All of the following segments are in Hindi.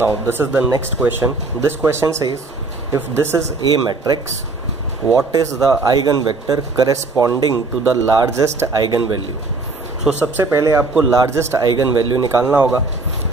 Now this is the next question. This question says, if this is A matrix, what is the eigenvector corresponding to the largest eigenvalue? So सबसे पहले आपको largest eigenvalue निकालना होगा.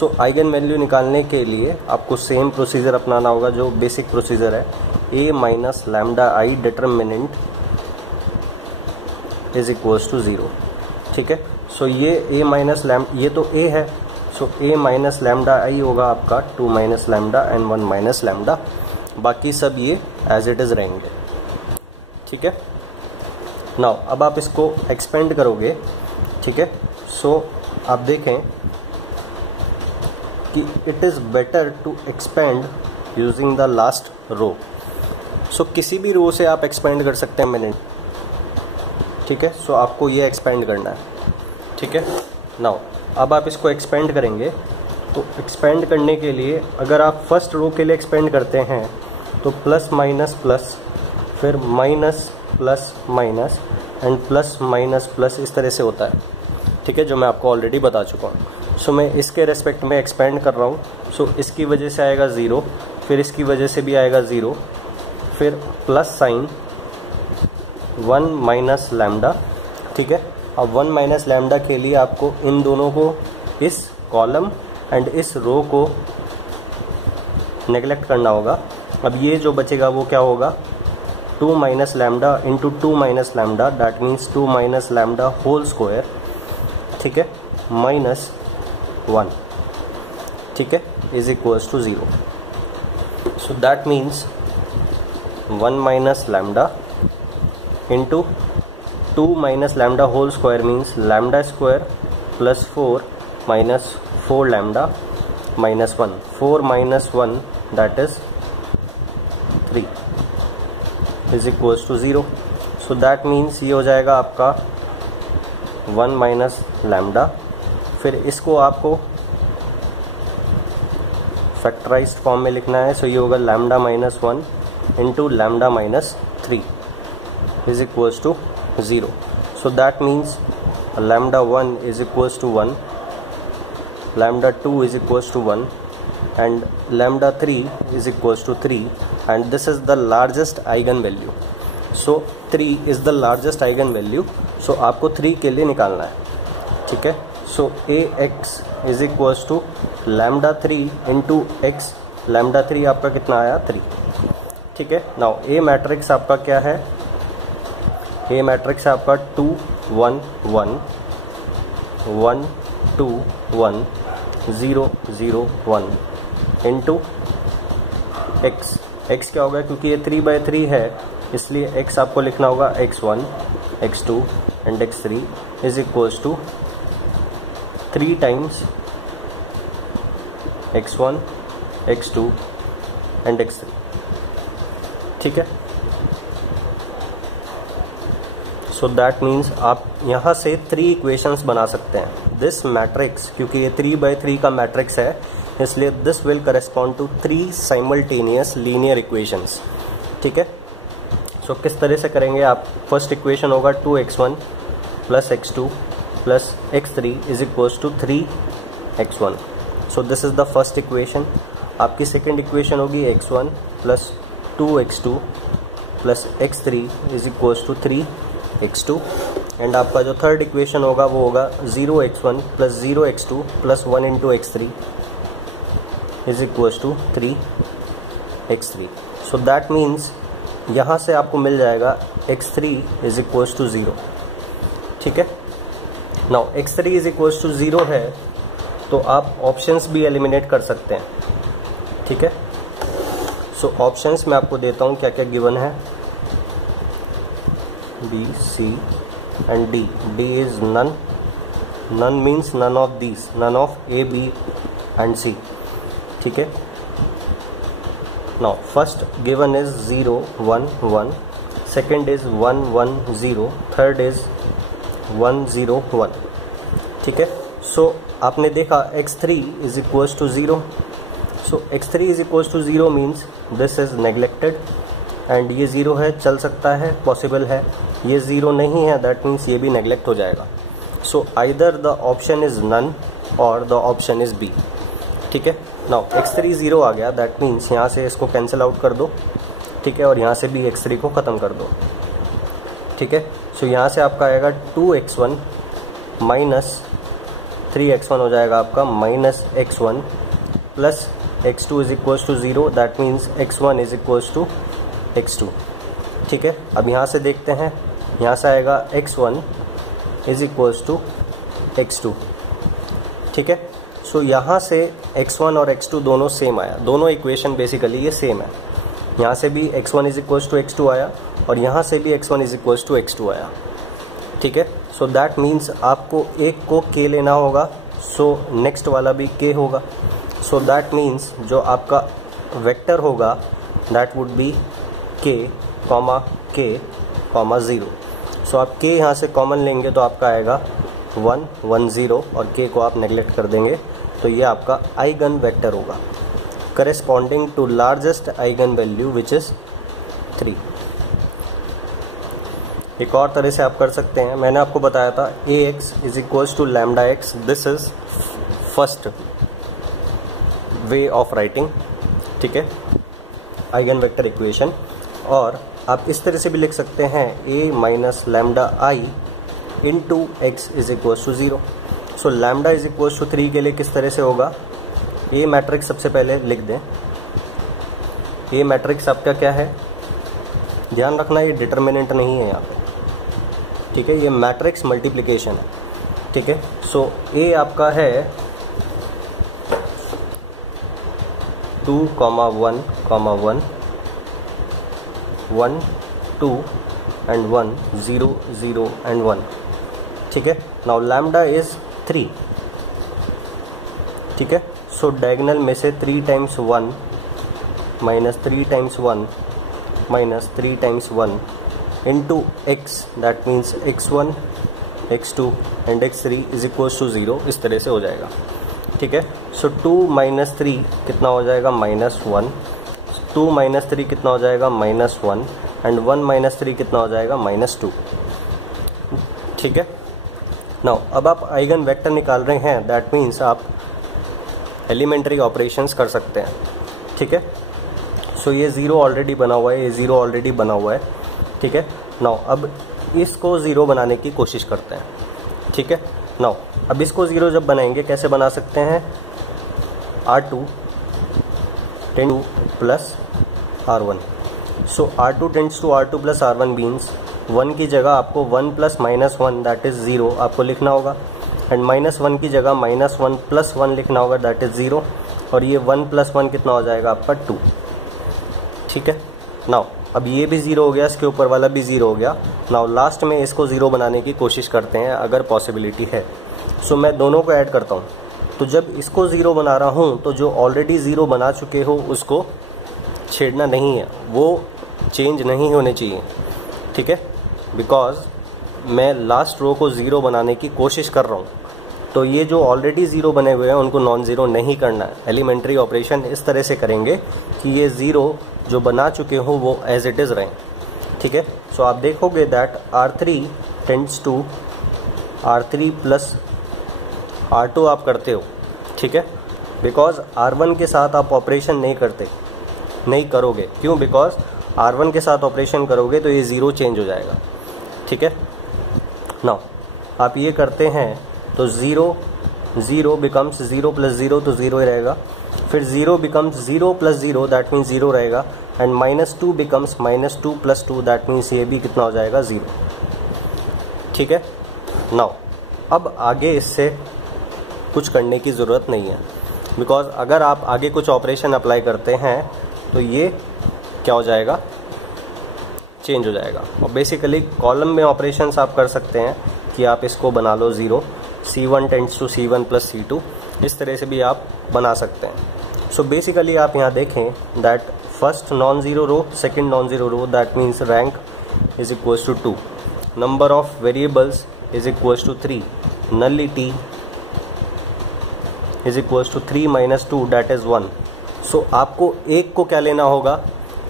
So eigenvalue निकालने के लिए आपको सेम प्रोसीजर अपनाना होगा जो बेसिक प्रोसीजर है. A minus lambda I determinant is equals to 0. ठीक है. सो ये A माइनस लैम्डा, ये तो A है, सो A माइनस लैम्डा आई होगा आपका 2 minus lambda and 1 minus lambda. बाकी सब ये एज इट इज रहेंगे. ठीक है. नाउ अब आप इसको एक्सपेंड करोगे. ठीक है. सो आप देखें कि it is better to expand using the last row. So किसी भी रो से आप एक्सपेंड कर सकते हैं मिनट. ठीक है. सो आपको ये एक्सपेंड करना है. ठीक है. नाउ अब आप इसको एक्सपेंड करेंगे, तो एक्सपेंड करने के लिए अगर आप फर्स्ट रो के लिए एक्सपेंड करते हैं तो प्लस माइनस प्लस, फिर minus plus minus and plus minus plus, इस तरह से होता है. ठीक है. जो मैं आपको ऑलरेडी बता चुका हूँ. सो मैं इसके रेस्पेक्ट में एक्सपेंड कर रहा हूँ. सो इसकी वजह से आएगा 0, फिर इसकी वजह से भी आएगा 0, फिर प्लस साइन 1 माइनस लैम्डा. ठीक है. अब 1 माइनस लैम्डा के लिए आपको इन दोनों को, इस कॉलम एंड इस रो को नेगलेक्ट करना होगा. अब ये जो बचेगा वो क्या होगा, 2 minus lambda into 2 minus lambda, that means 2 minus lambda whole square. ठीक है. माइनस 1. ठीक है. Is equals to 0. So that means 1 minus lambda into 2 minus lambda whole square means lambda square plus 4 minus 4 lambda minus 1. 4 minus 1 that is 3 is equals to 0. So that means ये हो जाएगा आपका 1 माइनस लैम्डा. फिर इसको आपको फैक्टराइज्ड फॉर्म में लिखना है. सो ये होगा lambda minus 1 into lambda minus 3 is equals to 0. So that means lambda 1 is equals to 1, lambda 2 is equals to 1 and lambda 3 is equals to 3, and this is the largest eigenvalue. So 3 is the largest eigenvalue. So आपको 3 के लिए निकालना है. ठीक है. So ax is equals to lambda 3 into x. lambda 3 आपका कितना आया, 3. ठीक है. Now A मैट्रिक्स आपका क्या है, A मैट्रिक्स है आपका 2 1 1 1 2 1 0 0 1 इंटू x. x क्या होगा, क्योंकि ये 3/3 है इसलिए x आपको लिखना होगा x1 x2 and x3 is equals to 3 times x1 x2 and x3. ठीक है. सो दैट मीन्स आप यहाँ से 3 इक्वेशंस बना सकते हैं. दिस मैट्रिक्स, क्योंकि ये 3/3 का मैट्रिक्स है इसलिए this will correspond to 3 simultaneous linear equations. ठीक है. सो किस तरह से करेंगे आप, फर्स्ट इक्वेशन होगा 2x1 plus x2 plus x3 is equals to 3x1. So this is the first equation. आपकी सेकेंड इक्वेशन होगी x1 plus 2x2 plus x3 is equals to 3x2 and आपका जो थर्ड इक्वेशन होगा वो होगा 0x1 plus 0x2 plus 1 into x3 is equals to 3x3. So that means यहाँ से आपको मिल जाएगा x3 इज इक्वल्स टू 0. ठीक है. Now x3 is equals to 0 है तो आप ऑप्शंस भी एलिमिनेट कर सकते हैं. ठीक है. सो ऑप्शंस मैं आपको देता हूँ क्या क्या गिवन है. B, C and D. D is none. None means none of these. None of A, B and C. ठीक है. Now first given is 0 1 1. Second is 1 1 0. Third is 1 0 1. ठीक है. So आपने देखा x3 is equals to 0. So x3 is equals to 0 means this is neglected. And ये 0 है, चल सकता है, पॉसिबल है. ये 0 नहीं है, दैट मीन्स ये भी नेग्लेक्ट हो जाएगा. So either the option is none और द ऑप्शन इज बी. ठीक है। नाउ x3 0 आ गया, दैट मीन्स यहाँ से इसको कैंसिल आउट कर दो, ठीक है, और यहाँ से भी x3 को ख़त्म कर दो, ठीक है। सो यहाँ से आपका आएगा 2x1 माइनस 3x1 हो जाएगा आपका minus x1 plus x2 is equals to 0, that means x1 is equals to x2, ठीक है। अब यहाँ से देखते हैं, यहाँ से आएगा x1 is equals to x2, ठीक है। सो यहाँ से x1 और x2 दोनों सेम आया, दोनों इक्वेशन बेसिकली ये सेम है। यहाँ से भी x1 is equals to x2 आया और यहाँ से भी x1 is equals to x2 आया, ठीक है। सो दैट मीन्स आपको एक को k लेना होगा, सो नेक्स्ट वाला भी k होगा। सो दैट मीन्स जो आपका वेक्टर होगा that would be k, k, 0। सो आप k यहाँ से कॉमन लेंगे तो आपका आएगा 1, 1, 0 और k को आप नेगलेक्ट कर देंगे, तो ये आपका आइगन वेक्टर होगा corresponding to largest eigenvalue which is 3। एक और तरह से आप कर सकते हैं, मैंने आपको बताया था ax is equals to lambda x, this is first way of writing, ठीक है, आइगन वेक्टर इक्वेशन। और आप इस तरह से भी लिख सकते हैं a minus lambda I into x is equals to 0। So lambda is equals to 3 के लिए किस तरह से होगा, ए मैट्रिक्स सबसे पहले लिख दें। ए मैट्रिक्स आपका क्या है, ध्यान रखना ये डिटर्मिनेंट नहीं है यहाँ पे, ठीक है, ये मैट्रिक्स मल्टीप्लिकेशन है, ठीक है। सो ए आपका है 2, 1, 1, 1, 2 and 1, 0, 0 and 1, ठीक है। नाउ लैम्डा इज 3, ठीक है। सो डायगोनल में से 3 times 1 minus 3 times 1 minus 3 times 1 into x, that means x1, x2 and x3 is equals to 0, इस तरह से हो जाएगा, ठीक है। सो 2 माइनस 3 कितना हो जाएगा, -1, 2 माइनस 3 कितना हो जाएगा, -1 एंड 1 माइनस 3 कितना हो जाएगा, -2, ठीक है। नाउ अब आप आइगन वेक्टर निकाल रहे हैं, दैट मीन्स आप एलिमेंट्री ऑपरेशंस कर सकते हैं, ठीक है। सो ये 0 ऑलरेडी बना हुआ है, ये 0 ऑलरेडी बना हुआ है, ठीक है। नाउ अब इसको 0 बनाने की कोशिश करते हैं, ठीक है। नाउ अब इसको 0 जब बनाएंगे कैसे बना सकते हैं, R2 tend to plus R1। So R2 tends to R2 plus R1 means 1 की जगह आपको 1 प्लस -1 दैट इज़ 0 आपको लिखना होगा, एंड -1 की जगह -1 प्लस 1 लिखना होगा दैट इज़ 0, और ये 1 प्लस 1 कितना हो जाएगा आपका 2, ठीक है। नाउ अब ये भी 0 हो गया, इसके ऊपर वाला भी 0 हो गया। नाउ लास्ट में इसको 0 बनाने की कोशिश करते हैं अगर पॉसिबिलिटी है। सो मैं दोनों को ऐड करता हूँ, तो जब इसको 0 बना रहा हूँ तो जो ऑलरेडी 0 बना चुके हो उसको छेड़ना नहीं है, वो चेंज नहीं होने चाहिए, ठीक है, बिकॉज मैं लास्ट रो को 0 बनाने की कोशिश कर रहा हूँ, तो ये जो ऑलरेडी 0 बने हुए हैं उनको नॉन ज़ीरो नहीं करना है। एलिमेंट्री ऑपरेशन इस तरह से करेंगे कि ये 0 जो बना चुके हो वो एज इट इज़ रहें, ठीक है। सो आप देखोगे that R3 tends to R3 plus R2 आप करते हो, ठीक है, बिकॉज R1 के साथ आप ऑपरेशन नहीं करोगे, क्यों, बिकॉज R1 के साथ ऑपरेशन करोगे तो ये 0 चेंज हो जाएगा, ठीक है। नाउ आप ये करते हैं तो 0 बिकम्स 0 प्लस 0 तो 0 ही रहेगा, फिर 0 बिकम्स 0 प्लस 0 दैट मीन्स 0 रहेगा, and -2 becomes -2 plus 2 that means ये भी कितना हो जाएगा 0, ठीक है। नाउ अब आगे इससे कुछ करने की ज़रूरत नहीं है, बिकॉज अगर आप आगे कुछ ऑपरेशन अप्लाई करते हैं तो ये क्या हो जाएगा, चेंज हो जाएगा। और बेसिकली कॉलम में ऑपरेशंस आप कर सकते हैं कि आप इसको बना लो 0, C1 tends to C1 plus C2, इस तरह से भी आप बना सकते हैं। सो बेसिकली आप यहाँ देखें that first non zero row, second non zero row, that means rank is equals to 2, number of variables is equals to 3, nullity is equals to 3 minus 2 that is 1। So आपको एक को क्या लेना होगा,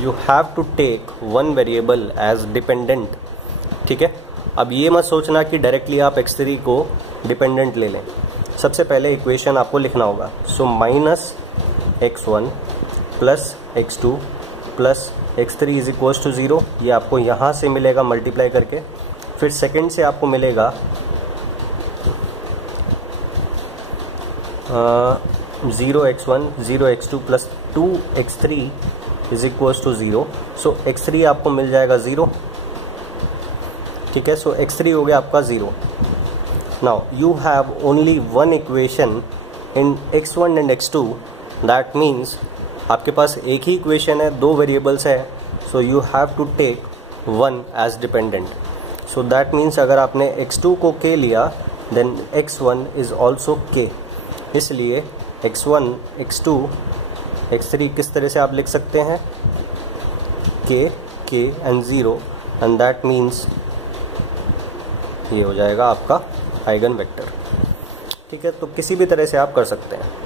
you have to take one variable as dependent, ठीक है। अब ये मत सोचना कि डायरेक्टली आप x3 को डिपेंडेंट ले लें, सबसे पहले इक्वेशन आपको लिखना होगा। So minus x1 plus x2 plus x3 is equals to 0, ये आपको यहाँ से मिलेगा मल्टीप्लाई करके। फिर सेकंड से आपको मिलेगा 0x1 0x2 plus 2x3 is equals to 0। So x3 आपको मिल जाएगा 0, ठीक है। सो x3 हो गया आपका 0। Now you have only one equation in x1 and x2, that means आपके पास एक ही इक्वेशन है, दो वेरिएबल्स है, so you have to take one as dependent. So that means अगर आपने x2 को k लिया then x1 is also k, इसलिए x1 x2 x3 किस तरह से आप लिख सकते हैं, k and 0, and that means ये हो जाएगा आपका आइगन वेक्टर, ठीक है। तो किसी भी तरह से आप कर सकते हैं।